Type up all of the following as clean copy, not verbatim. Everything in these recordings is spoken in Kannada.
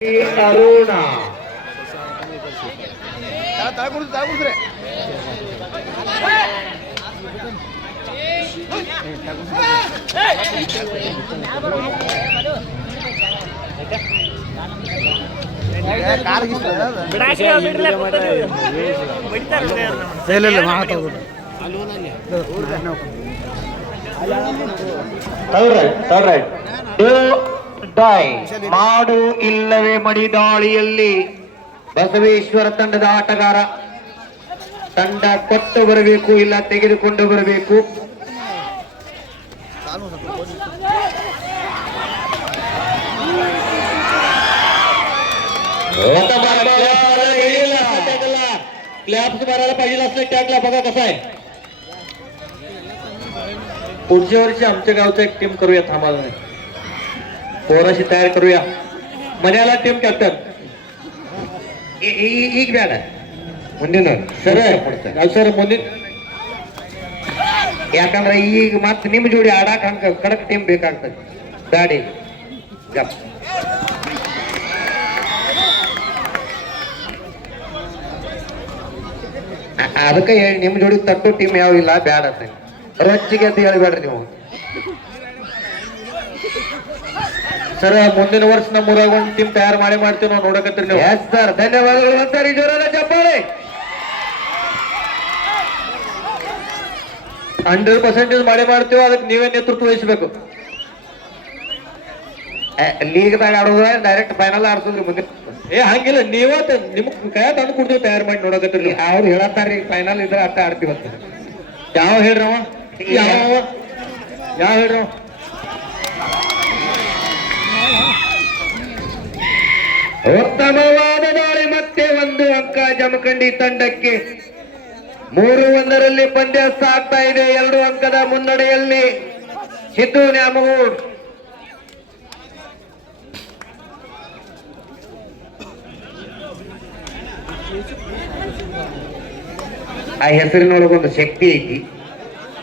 ಅರುಣ ಮಾಡು ಇಲ್ಲವೇ ಮಡಿದಾಳಿಯಲ್ಲಿ ಬಸವೇಶ್ವರ ತಂಡದ ಆಟಗಾರ ತಂಡ ಕೊಟ್ಟು ಬರಬೇಕು ಇಲ್ಲ ತೆಗೆದುಕೊಂಡು ಬರಬೇಕು. क्लॅप्स मारायला पाहिजे असलं टॅगला बघा कसा आहे. पुढच्या वर्षी आमच्या गावचा एक टीम करूया, थांबायला नाही पोराशी तयार करूया. ಮನೆಯಲ್ಲ ಟೀಮ್ ಕ್ಯಾಪ್ಟನ್ ಈಗ ಬೇಡ, ಮುಂದಿನ ಸರ್ ಸರ್ ಮುಂದಿನ, ಯಾಕಂದ್ರೆ ಈಗ ಮತ್ತೆ ನಿಮ್ ಜೋಡಿ ಆಡಾಕ ಹಂಗ ಕಡಕ್ ಟೀಮ್ ಬೇಕಾಗ್ತದೆ. ಗಾಡಿ ಅದಕ್ಕೆ ಹೇಳಿ ನಿಮ್ ಜೋಡಿ ತಟ್ಟು ಟೀಮ್ ಯಾವ ಇಲ್ಲ ಬ್ಯಾಡ ಅಂತ ರೊಚ್ಚಿಗೆ ಅಂತ ಹೇಳಿಬೇಡ್ರಿ ನೀವು. ಸರ್ ಮುಂದಿನ ವರ್ಷ ನಮ್ಮ ಊರಾಗ ಒಂದು ಟೀಮ್ ತಯಾರು ಮಾಡ್ತೀವಿ ನಾವು, ನೋಡಕತ್ತೀರಿ ನೀವು. ಎಸ್ ಸರ್, ಧನ್ಯವಾದಗಳು ಅಂತಾರೆ. ಜೋರಾದ ಚಪ್ಪಾಳೆ. 100% ಮಾಡ್ತೀವಿ, ಅದಕ್ಕೆ ನೀವೇ ನೇತೃತ್ವ ವಹಿಸಬೇಕು. ಲೀಗ್ದಾಗ ಆಡೋದ್ರ ಡೈರೆಕ್ಟ್ ಫೈನಲ್ ಆಡ್ಸೋದ್ರಿ ಮುಂದೆ. ಹಂಗಿಲ್ಲ, ನೀವ ನಿಮ್ ಕೈ ತಂದು ಕೊಡ್ತೀವಿ, ತಯಾರು ಮಾಡಿ ನೋಡಕತ್ತೀರಿ. ಅವ್ರು ಹೇಳತ್ತಾರ್ರಿ ಫೈನಲ್ ಇದ್ರೆ ಅಟ್ಟ ಆಡ್ತೀವಂತ. ಯಾವ ಹೇಳ್ರವ, ಯಾವ ಹೇಳ್ರವ. ಉತ್ತಮವಾದ ದಾಳಿ, ಮತ್ತೆ ಒಂದು ಅಂಕ ಜಮಖಂಡಿ ತಂಡಕ್ಕೆ. 3-1 ಪಂದ್ಯ ಸಾಗ್ತಾ ಇದೆ. 2 ಅಂಕದ ಮುನ್ನಡೆಯಲ್ಲಿ ಸಿದ್ದು ನ್ಯಾಮಗೌಡ್. ಆ ಹೆಸರಿನೊಳಗೊಂದು ಶಕ್ತಿ ಐತಿ.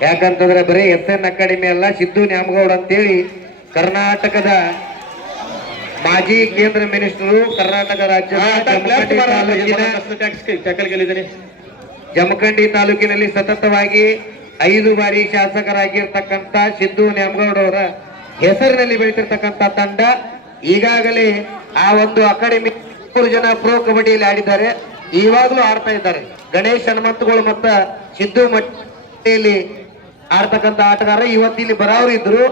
ಯಾಕಂತಂದ್ರೆ ಬರೀ SN ಅಕಾಡೆಮಿ ಅಲ್ಲ, ಸಿದ್ದು ನ್ಯಾಮಗೌಡ್ ಅಂತೇಳಿ ಕರ್ನಾಟಕದ ಮಾಜಿ ಕೇಂದ್ರ ಮಿನಿಸ್ಟರು, ಕರ್ನಾಟಕ ರಾಜ್ಯದ ಜಮಖಂಡಿ ತಾಲೂಕಿನಲ್ಲಿ ಸತತವಾಗಿ 5 ಬಾರಿ ಶಾಸಕರಾಗಿರ್ತಕ್ಕಂಥ ಸಿದ್ದು ನ್ಯಾಮಗೌಡ್ ಅವರ ಹೆಸರಿನಲ್ಲಿ ಬೆಳೀತಿರ್ತಕ್ಕಂಥ ತಂಡ. ಈಗಾಗಲೇ ಆ ಒಂದು ಅಕಾಡೆಮಿ 3 ಜನ ಪ್ರೋ ಕಬಡ್ಡಿಯಲ್ಲಿ ಆಡಿದ್ದಾರೆ, ಇವಾಗಲೂ ಆಡ್ತಾ ಇದ್ದಾರೆ. ಗಣೇಶ್ ಹನುಮಂತಗಳು ಮತ್ತ ಸಿದ್ದು ಮಟ್ಟಿಯಲ್ಲಿ ಆಡ್ತಕ್ಕಂಥ ಆಟಗಾರ ಇವತ್ತಿಲ್ಲಿ ಬರೋರು ಇದ್ರು.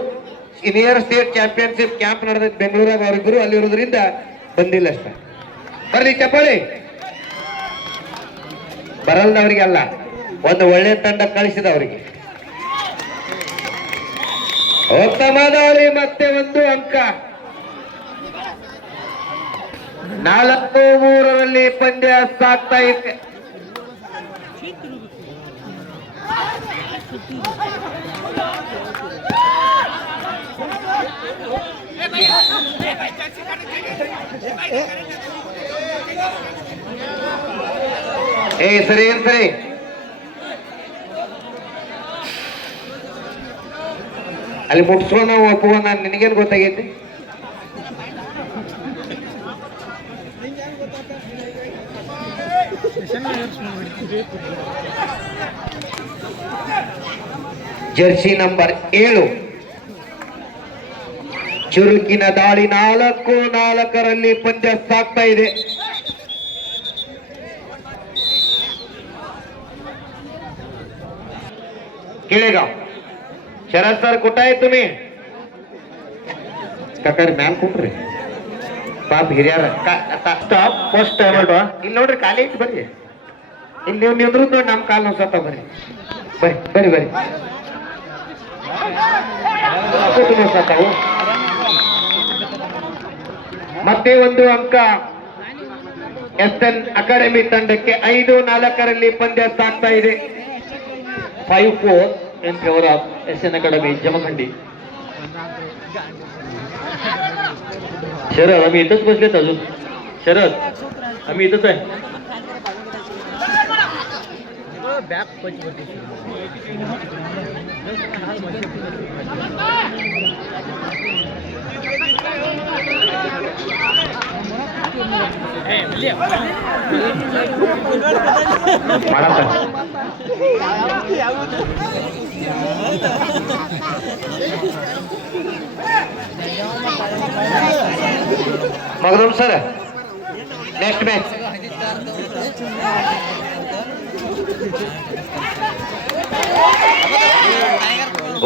ಸೀನಿಯರ್ ಸ್ಟೇಟ್ ಚಾಂಪಿಯನ್ಶಿಪ್ ಕ್ಯಾಂಪ್ ನಡೆದೈತೆ ಬೆಂಗಳೂರಾಗ, ಅವರಿಬ್ಬರು ಅಲ್ಲಿ ಇರೋದ್ರಿಂದ ಬಂದಿಲ್ಲ ಅಷ್ಟೇ. ಬರ್ಲಿ ಚಪ್ಪಾಳಿ. ಬರಲ್ದವ್ರಿಗೆಲ್ಲ ಒಂದು ಒಳ್ಳೆ ತಂಡ ಕಳಿಸಿದವರಿಗೆ. ಉತ್ತಮ ದಾಳಿ, ಮತ್ತೆ 1 ಅಂಕ. 4-3 ಪಂದ್ಯ ಸಾಗ್ತಾ ಇದೆ. ಸರಿ ಏನ್ ಸರಿ, ಅಲ್ಲಿ ಮುಟ್ಸ್ಕೊಂಡು ನಾವು ಒಪ್ಪುವ. ನಾನು ನಿನಗೇನು ಗೊತ್ತಾಗೈತಿ? ಜರ್ಸಿ ನಂಬರ್ 7 ಚುರುಕಿನ ದಾಳಿ. 4-4 ಪಂದ್ಯ ಸಾಗ್ತಾ ಇದೆ. केळेगाव. शरद सर कुठं आहे तुम्ही? काका ಮ್ಯಾಲ್ ಕುಂಡ್ರಿ ಪಾಪ ಹಿರಿಯರ. ಸ್ಟಾಪ್ ಫಸ್ಟ್ ಇಲ್ಲಿ ನೋಡ್ರಿ, ಖಾಲಿ ಐತಿ ಬರ್ರಿ. ಇಲ್ಲಿ ನೀವು ನಿಂದ್ರು ನೋಡಿ, ನಮ್ಮ ಕಾಲು ನೋಸತ್ತ. ಬರ್ರಿ ಬರ್ರಿ ಬರ್ರಿ ಬರ್ರಿ ನೋಸತ್ತಾವು. ಮತ್ತೆ 1 ಅಂಕ SN ಅಕಾಡೆಮಿ ತಂಡಕ್ಕೆ. 5-4 ಪಂದ್ಯ ಸಾಗ್ತಾ ಇದೆ. 5-4 in favor of SN Academy Jamkhandi. शरद आम्ही इथंच बसलेत अजून. शरद आम्ही इथंच आहे. मगदूम सर नेक्स्ट मैच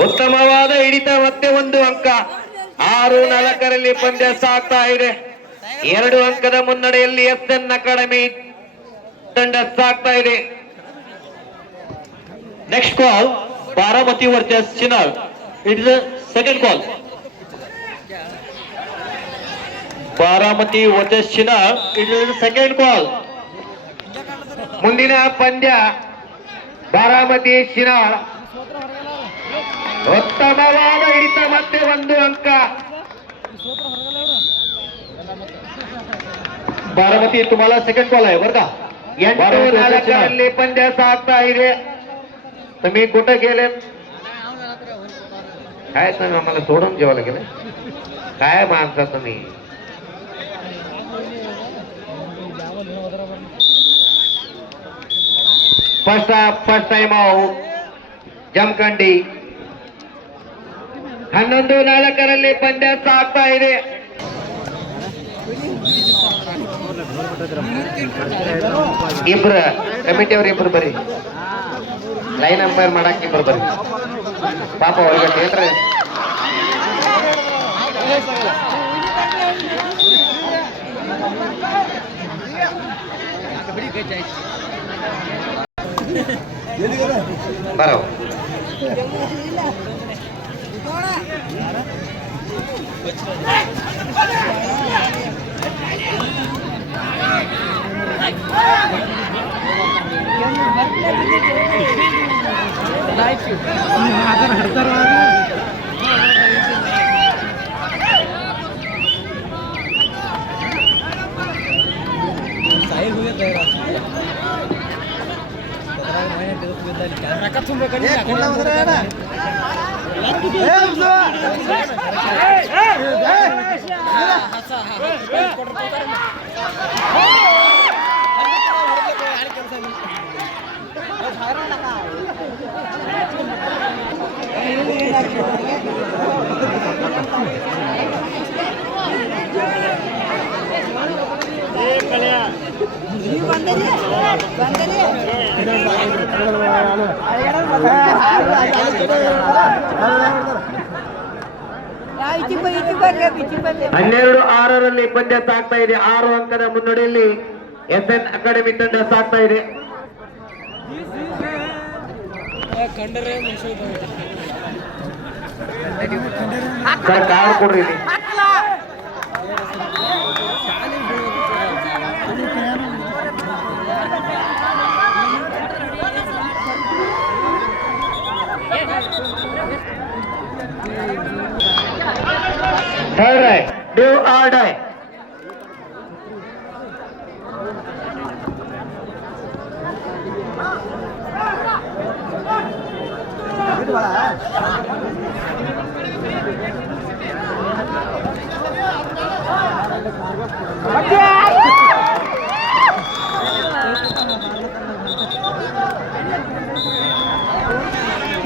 ಉತ್ತಮವಾದ ಹಿಡಿತ ಮತ್ತೆ ಒಂದು ಅಂಕ 6-4 ಪಂದ್ಯ ಸಾಗ್ತಾ ಇದೆ 2 ಅಂಕದ ಮುನ್ನಡೆಯಲ್ಲಿ SN ಅಕಾಡೆಮಿ ತಂಡ ಸಾಗ್ತಾ ಇದೆ Next call, Baramati versus Chinar. It is a second call. Baramati versus Chinar. It is a second call. ಮುಂದಿನ ಪಂದ್ಯ ಬಾರಾಮತಿ ಶಿನಾಳ್ ಉತ್ತಮವಾದ ಹಿಡಿತ ಮತ್ತೆ ಒಂದು ಅಂಕ बारामती तुम्हाला सेकंड कॉल आहे बरं का 8-4 पंद्य सागता ಇದೆ तुम्ही कुठे गेले काय तुम्ही आम्हाला सोडून जेवायला गेले काय माणसा तुम्ही फर्स्ट टाइम ಔಟ್ ಜಮಖಂಡಿ 11-4 ಪಂದ್ಯ ಸಾಗ್ತಾ ಇದೆ ಇಬ್ರು ಕಮಿಟಿ ಅವ್ರು ಇಬ್ರು ಬರ್ರಿ ಲೈನ್ ಅಂಪೈರ್ ಮಾಡಕ್ ಇಬ್ರು ಬರ್ರಿ ಪಾಪ ಅವ್ರಿಗೆ ಹೇಳ್ರಿ ಬರೋ ಹನ್ನೆರಡು 6 ಪಂದ್ಯ ಸಾಗ್ತಾ ಇದೆ 6 ಅಂಕದ ಮುನ್ನಡೆಯಲ್ಲಿ SN ಅಕಾಡೆಮಿ ತಂಡ ಸಾಗ್ತಾ ಇದೆ ಸರ್ ಕಾರ್ಡ್ ಕೊಡ್ರಿ ಇಲ್ಲಿ Third right, do or die.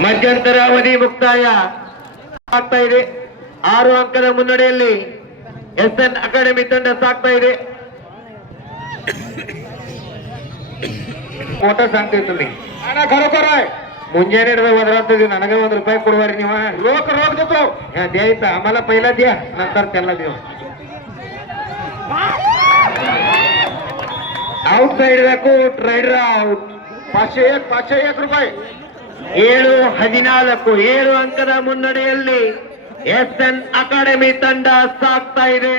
ಮಧ್ಯಂತರ ಅವಧಿ ಮುಕ್ತಾಯ ಆಗ್ತಾ ಇದೆ 6 ಅಂಕದ ಮುನ್ನಡೆಯಲ್ಲಿ SN ಅಕಾಡೆಮಿ ತಂಡ ಸಾಗ್ತಾ ಇದೆ मोठं सांगतोय तुम्ही खरोखर आहे ಮುಂಜಾನೆ वदरात ನನಗೆ ₹1 ಕೊಡುವಾರಿ ನೀವು रोख देतो द्यायचा आम्हाला पहिला द्या नंतर त्याला देऊ ಔಟ್ ಸೈಡ್ ಬೇಕು ರೈಡರ್ ಔಟ್ 501 ರೂಪಾಯಿ 7-14 7 ಅಂಕದ ಮುನ್ನಡೆಯಲ್ಲಿ SN ಅಕಾಡೆಮಿ ತಂಡ ಸಾಗ್ತಾ ಇದೆ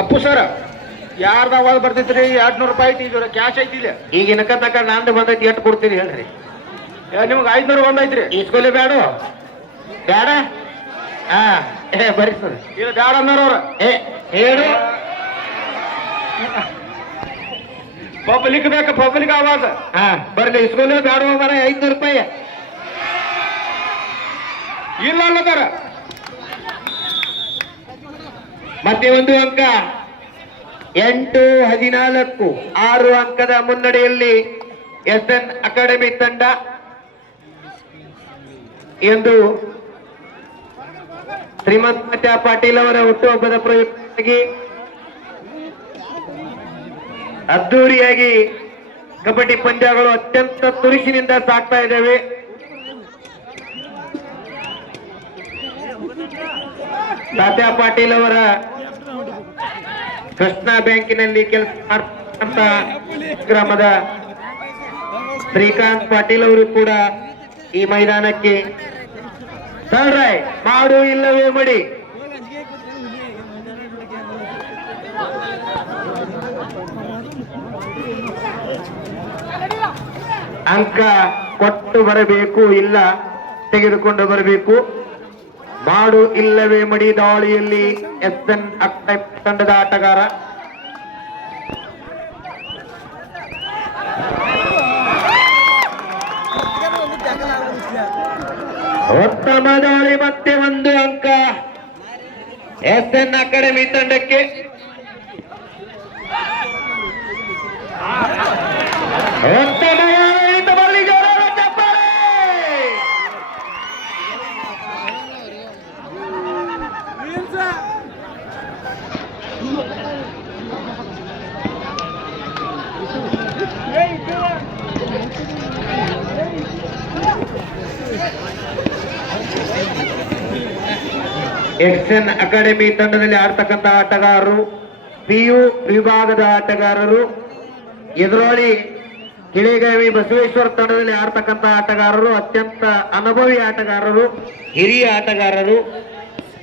ಅಪ್ಪು ಸರ್ ಯಾರ್ದ ಅವಾಜ್ ಬರ್ತೈತ್ರಿ 200 ರೂಪಾಯಿ ಐತಿ ಕ್ಯಾಶ್ ಐತಿಲ್ಲ ಈಗ ಇನ್ಕ ತಕ ನಂದು ಬಂದೈತಿ ಎಷ್ಟು ಕೊಡ್ತೀರಿ ಹೇಳ್ರಿ ನಿಮ್ಗೆ 500 ಬಂದೈತ್ರಿ ಇಸ್ಕೊಲಿ ಬೇಡ ಹಾ ಬರೀ ಸರ್ ಇದು ಬೇಡ ಅನ್ನೋರವ್ರ ಹೇಳು ಪಬ್ಲಿಕ್ ಬೇಕು ಪಬ್ಲಿಕ್ ಆವಾಜ ಹಾ ಬರ್ಲಿ ಇಸ್ಕೊಲಿ ಬೇಡ ಬರ 500 ರೂಪಾಯಿ ಇಲ್ಲ ಅಲ್ಲದಾರ ಮತ್ತೆ ಒಂದು ಅಂಕ 8-14 6 ಅಂಕದ ಮುನ್ನಡೆಯಲ್ಲಿ ಎಸ್ಎನ್ ಅಕಾಡೆಮಿ ತಂಡ ಎಂದು ಶ್ರೀಮಂತ ಮತ್ಯ ಪಾಟೀಲ್ ಅವರ ಹುಟ್ಟುಹಬ್ಬದ ಪ್ರಯುಕ್ತವಾಗಿ ಅದ್ದೂರಿಯಾಗಿ ಕಬಡ್ಡಿ ಪಂದ್ಯಗಳು ಅತ್ಯಂತ ತುರುಸಿನಿಂದ ಸಾಗ್ತಾ ಇದ್ದಾವೆ. ತಾತ್ಯ ಪಾಟೀಲ್ ಅವರ ಕೃಷ್ಣ ಬ್ಯಾಂಕಿನಲ್ಲಿ ಕೆಲಸ ಮಾಡ್ತಕ್ಕಂತ ಗ್ರಾಮದ ಶ್ರೀಕಾಂತ್ ಪಾಟೀಲ್ ಅವರು ಕೂಡ ಈ ಮೈದಾನಕ್ಕೆ ಮಾಡು ಇಲ್ಲವೇ ಮಡಿ ಅಂಕ ಕೊಟ್ಟು ಬರಬೇಕು, ಇಲ್ಲ ತೆಗೆದುಕೊಂಡು ಬರಬೇಕು. ಮಾಡು ಇಲ್ಲವೇ ಮಡಿ ದಾಳಿಯಲ್ಲಿ ಎಸ್ಎನ್ ಅಕಾಡೆಮಿ ತಂಡದ ಆಟಗಾರ ಉತ್ತಮ ದಾಳಿ, ಮತ್ತೆ ಒಂದು ಅಂಕ ಎಸ್ಎನ್ ಅಕಾಡೆಮಿ ತಂಡಕ್ಕೆ. ಉತ್ತಮ ಎಸ್ಎನ್ ಅಕಾಡೆಮಿ ತಂಡದಲ್ಲಿ ಆಡ್ತಕ್ಕಂಥ ಆಟಗಾರರು ಪಿಯು ವಿಭಾಗದ ಆಟಗಾರರು, ಎದುರಾಳಿ ಕಿಳಿಗಾವಿ ಬಸವೇಶ್ವರ ತಂಡದಲ್ಲಿ ಆಡ್ತಕ್ಕಂಥ ಆಟಗಾರರು, ಅತ್ಯಂತ ಅನುಭವಿ ಆಟಗಾರರು, ಹಿರಿಯ ಆಟಗಾರರು.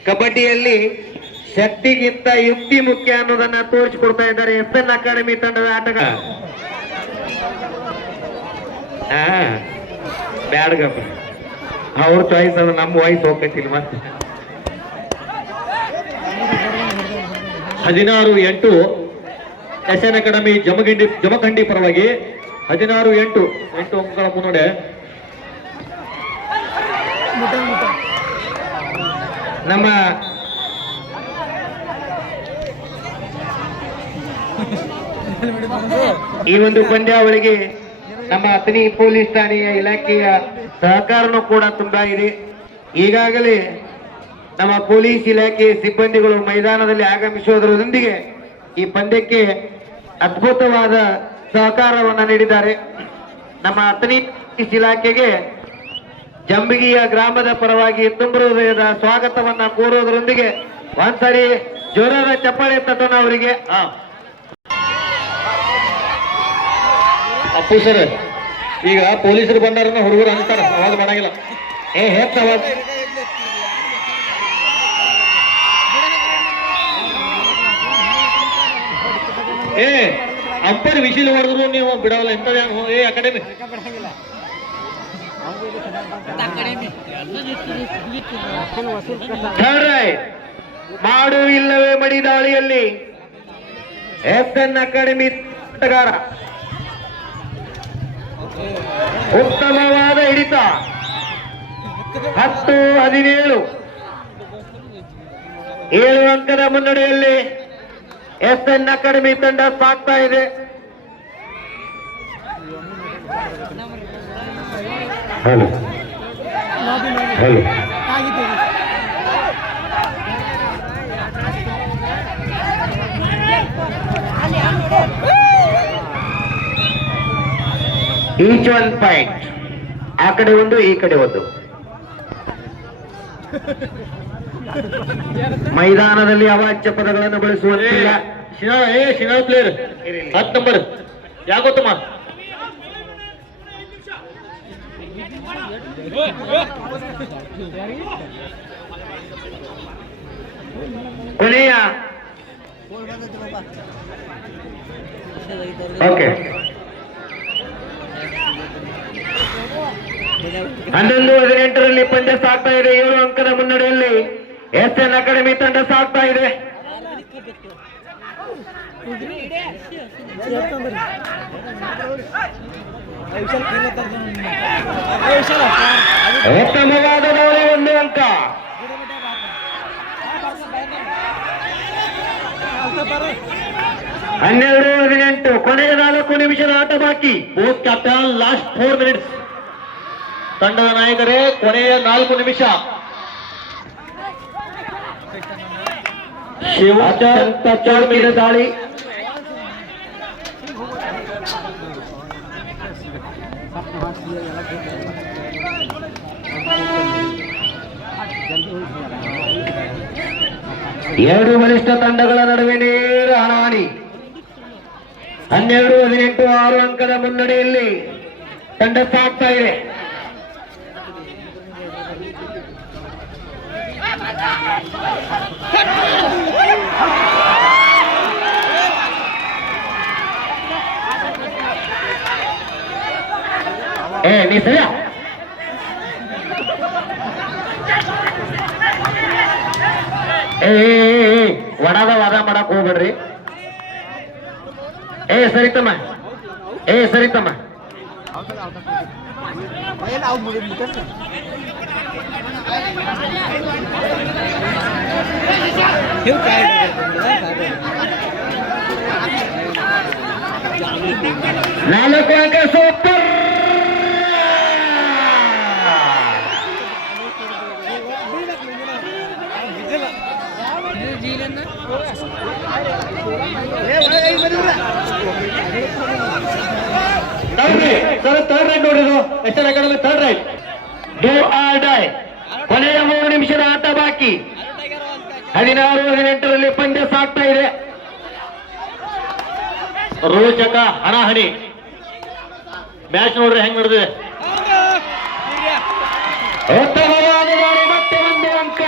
ಕಬಡ್ಡಿಯಲ್ಲಿ ಶಕ್ತಿಗಿಂತ ಯುಕ್ತಿ ಮುಖ್ಯ ಅನ್ನೋದನ್ನ ತೋರಿಸಿಕೊಡ್ತಾ ಇದ್ದಾರೆ ಎಸ್ಎನ್ ಅಕಾಡೆಮಿ ತಂಡದ ಆಟಗಾರ. ಬ್ಯಾಡ್ಗಪ್ಪ, ಅವ್ರ ಚಾಯ್ಸ್ ಅದು, ನಮ್ಮ ವಾಯ್ಸ್ ಹೋಗ್ತಿಲ್ಲ. ಮತ್ತೆ 16-8 ಎಸ್ಎನ್ ಅಕಾಡೆಮಿ ಜಮಖಂಡಿ ಪರವಾಗಿ 16-8 ಅಂಕಗಳ ಮುನ್ನಡೆ. ನಮ್ಮ ಈ ಒಂದು ಪಂದ್ಯಾವಳಿಗೆ ನಮ್ಮ ಅಥಣಿ ಪೊಲೀಸ್ ಠಾಣೆಯ ಇಲಾಖೆಯ ಸಹಕಾರನೂ ಕೂಡ ತುಂಬಾ ಇದೆ. ಈಗಾಗಲೇ ನಮ್ಮ ಪೊಲೀಸ್ ಇಲಾಖೆಯ ಸಿಬ್ಬಂದಿಗಳು ಮೈದಾನದಲ್ಲಿ ಆಗಮಿಸುವುದರೊಂದಿಗೆ ಈ ಪಂದ್ಯಕ್ಕೆ ಅದ್ಭುತವಾದ ಸಹಕಾರವನ್ನು ನೀಡಿದ್ದಾರೆ. ನಮ್ಮ ಅಥಣಿ ಪೊಲೀಸ್ ಇಲಾಖೆಗೆ ಜಂಬಗಿಯ ಗ್ರಾಮದ ಪರವಾಗಿ ತುಂಬ ಹೃದಯದ ಸ್ವಾಗತವನ್ನ ಕೋರುವುದರೊಂದಿಗೆ ಒಂದ್ಸರಿ ಜೋರಾದ ಚಪ್ಪಾಳೆ ತಟ್ಟೋಣ ಅವರಿಗೆ. ಅಪ್ಪು ಸರ್, ಈಗ ಪೊಲೀಸರು ಬಂದಾರನ್ನ ಹುಡುಗರು ಅಂತಾರ, ಅವಾಗ ಮಾಡಂಗಿಲ್ಲ. ಹೆಚ್ಚ ಅಂಪೈರ್ ವಿಶಿಲ್ ಹೊಡೆದ್ರು ನೀವು ಬಿಡವಲ್ಲ. ಎಂತದ ಅಕಾಡೆಮಿ ಮಾಡು ಇಲ್ಲವೇ ಮಡಿ ದಾಳಿಯಲ್ಲಿ ಎಸ್ಎನ್ ಅಕಾಡೆಮಿ ಆಟಗಾರ ಉತ್ತಮವಾದ ಹಿಡಿತ. 10-17 7 ಅಂಕದ ಮುನ್ನಡೆಯಲ್ಲಿ ಎಸ್ಎನ್ ಅಕಾಡೆಮಿ ತಂಡ ಸಾಗ್ತಾ ಇದೆ. Hello hello each one point, ಆ ಕಡೆ ಒಂದು ಈ ಕಡೆ ಒಂದು. ಮೈದಾನದಲ್ಲಿ ಅವಾಚ್ಯ ಪದಗಳನ್ನು ಬಳಸುವಂತಿಲ್ಲ. Shinal player 10 number ಯಾಗೊತ್ತಮ್ಮ. ಕೊನೆಯ ಓಕೆ 11-18ರಲ್ಲಿ ಪಂದ್ಯ ಸಾಗ್ತಾ ಇದೆ. 7 ಅಂಕದ ಮುನ್ನಡೆಯಲ್ಲಿ ಎಸ್ಎನ್ ಅಕಾಡೆಮಿ ತಂಡ ಸಾಗ್ತಾ ಇದೆ. ಉತ್ತಮವಾದ ದಾಳಿ, 1 ಅಂಕ. 12-18 ಕೊನೆಯ 4 ನಿಮಿಷದ ಆಟ ಬಾಕಿ. Both captain last 4 minutes. ತಂಡದ ನಾಯಕರೇ ಕೊನೆಯ 4 ನಿಮಿಷ. ಶಿವ ದಾಳಿ. ಎರಡು ಬಲಿಷ್ಠ ತಂಡಗಳ ನಡುವೆ ನೇರ ಹಣಾಹಣಿ. 12-18 6 ಅಂಕದ ಮುನ್ನಡೆಯಲ್ಲಿ ತಂಡ ಸಾಗ್ತಾ ಇದೆ. ನೀ ಸರಿಯ ಒಡದ ವಾದ ಮಾಡಕ್ ಹೋಗ್ಬೇಡ್ರಿ. ಸರಿತಮ್ಮ ಸರಿತಮ್ಮ. ನಾಲ್ಕು ಅಂಕ ಸೂಪರ್. ಥರ್ಡ್ ರೈಟ್ ನೋಡಿದ್ರು SL academy third right. Do or die. ಕೊನೆಯ 3 ನಿಮಿಷದ ಆಟ ಬಾಕಿ. 16-18 ಪಂದ್ಯ ಸಾಗ್ತಾ ಇದೆ. ರೋಚಕ ಹಣಾಹಣಿ ಮ್ಯಾಚ್ ನೋಡ್ರಿ ಹೆಂಗ್ ನಡೆದಿದೆ. ಉತ್ತಮವಾದ ದಾಳಿ, ಮತ್ತೆ 1 ಅಂಕ.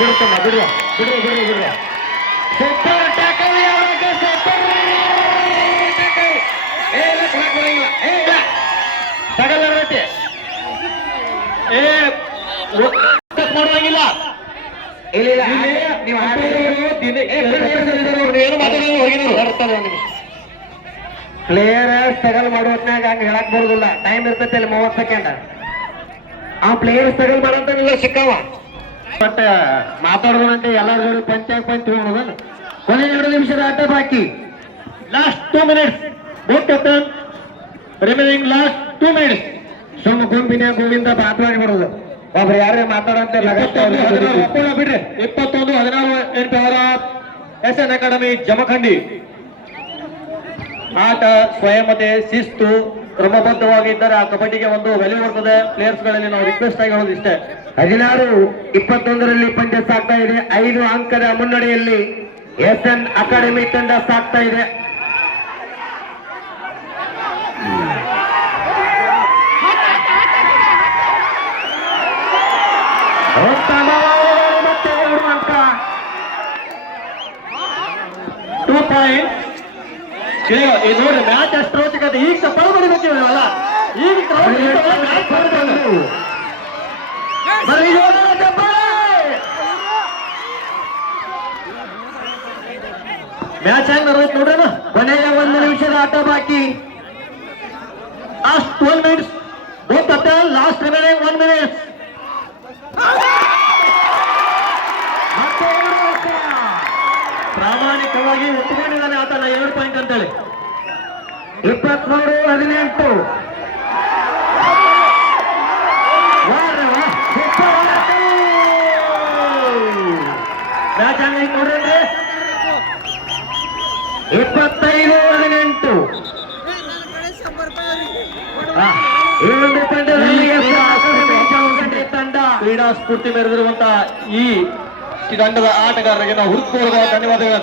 ಬಿಡುತ್ತಮ್ಮ ಬಿಡುವ ಸೂಪರ್ ಟ್ಯಾಕಲ್. ತಗಲರತೆ ಮಾಡುವಂಗಿಲ್ಲ. ಇಲ್ಲ ನೀವು ಏನು ಮಾತಾಡೋದು. ಪ್ಲೇಯರ್ ಸ್ಟ್ರಗಲ್ ಮಾಡೋ ಹೊತ್ನಾಗ ಹಂಗ ಹೇಳಕ್ ಬರುದಿಲ್ಲ. ಟೈಮ್ ಇರ್ತೈತಿ ಅಲ್ಲಿ 30 ಸೆಕೆಂಡ್. ಆ ಪ್ಲೇಯರ್ ಸ್ಟ್ರಗಲ್ ಮಾಡಂತಾನಿಲ್ಲ ಸಿಕ್ಕವ. ಬಟ್ ಮಾತಾಡೋದಂತೆ ಎಲ್ಲರ ಜೋಡಿ ಪಂಚ ನೋಡೋದನ್ನ. ಕೊನೆ 2 ನಿಮಿಷದ ಆಟ ಬಾಕಿ. Last 2 minutes. Both captain remaining last 2 minutes. ಸುಮ್ಮ ಗುಂಪಿನ ಗೋವಿಂದ ಬಾತ್ವಾಡಿ ಬರೋದು. ಒಬ್ರು ಯಾರೇ ಮಾತಾಡಂತ ಬಿಡ್ರಿ. 21-16 ಎಸ್ಎನ್ ಅಕಾಡೆಮಿ ಜಮಖಂಡಿ. ಆಟ ಸ್ವಯಂತೆ, ಶಿಸ್ತು, ಕ್ರಮಬದ್ಧವಾಗಿದ್ದರೆ ಆ ಕಬಡ್ಡಿಗೆ ಒಂದು ವ್ಯಾಲ್ಯೂ ಬರ್ತದೆ. ಪ್ಲೇಯರ್ಸ್ ಗಳಲ್ಲಿ ನಾವು ರಿಕ್ವೆಸ್ಟ್ ಆಗಿ ಹೇಳೋದು ಇಷ್ಟೇ. 16-21 ಪಂದ್ಯ ಸಾಗ್ತಾ ಇದೆ. 5 ಅಂಕದ ಮುನ್ನಡೆಯಲ್ಲಿ ಎಸ್ಎನ್ ಅಕಾಡೆಮಿ ತಂಡ ಸಾಗ್ತಾ ಇದೆ. ಮತ್ತೆ 2 ಅಂಕ. 2 ಪಾಯಿಂಟ್. ನೋಡ್ರಿ ಮ್ಯಾಚ್ ಅಷ್ಟು ರೋಚಕತೆ. ಈಗ ಸಫಲ ಮಾಡಿಬೇಕಲ್ಲ. ಈಗ ಮ್ಯಾಚ್ ಹೆಂಗ್ ನಡೆದೈತೆ ನೋಡ್ರಿ. ಕೊನೆಯ 1 ನಿಮಿಷದ ಆಟ ಬಾಕಿ. Last 12 minutes. Both captain last remaining 1 minute. ಪ್ರಾಮಾಣಿಕವಾಗಿ ಒಪ್ಪಿಕೊಂಡಿದ್ದಾನೆ ಆತ 2 ಪಾಯಿಂಟ್ ಅಂತೇಳಿ. 23-18. ಮ್ಯಾಚ್ ಹಂಗೈತೆ ನೋಡ್ರಿ. 25-18. ಈ ಒಂದು ತಂಡದಲ್ಲಿ ತಂಡ ಕ್ರೀಡಾ ಸ್ಫೂರ್ತಿ ಮೆರೆದಿರುವಂತಹ ಈ ತಂಡದ ಆಟಗಾರರಿಗೆ ನಾವು ಹೃತ್ಪೂರ್ವಕ ಧನ್ಯವಾದಗಳು.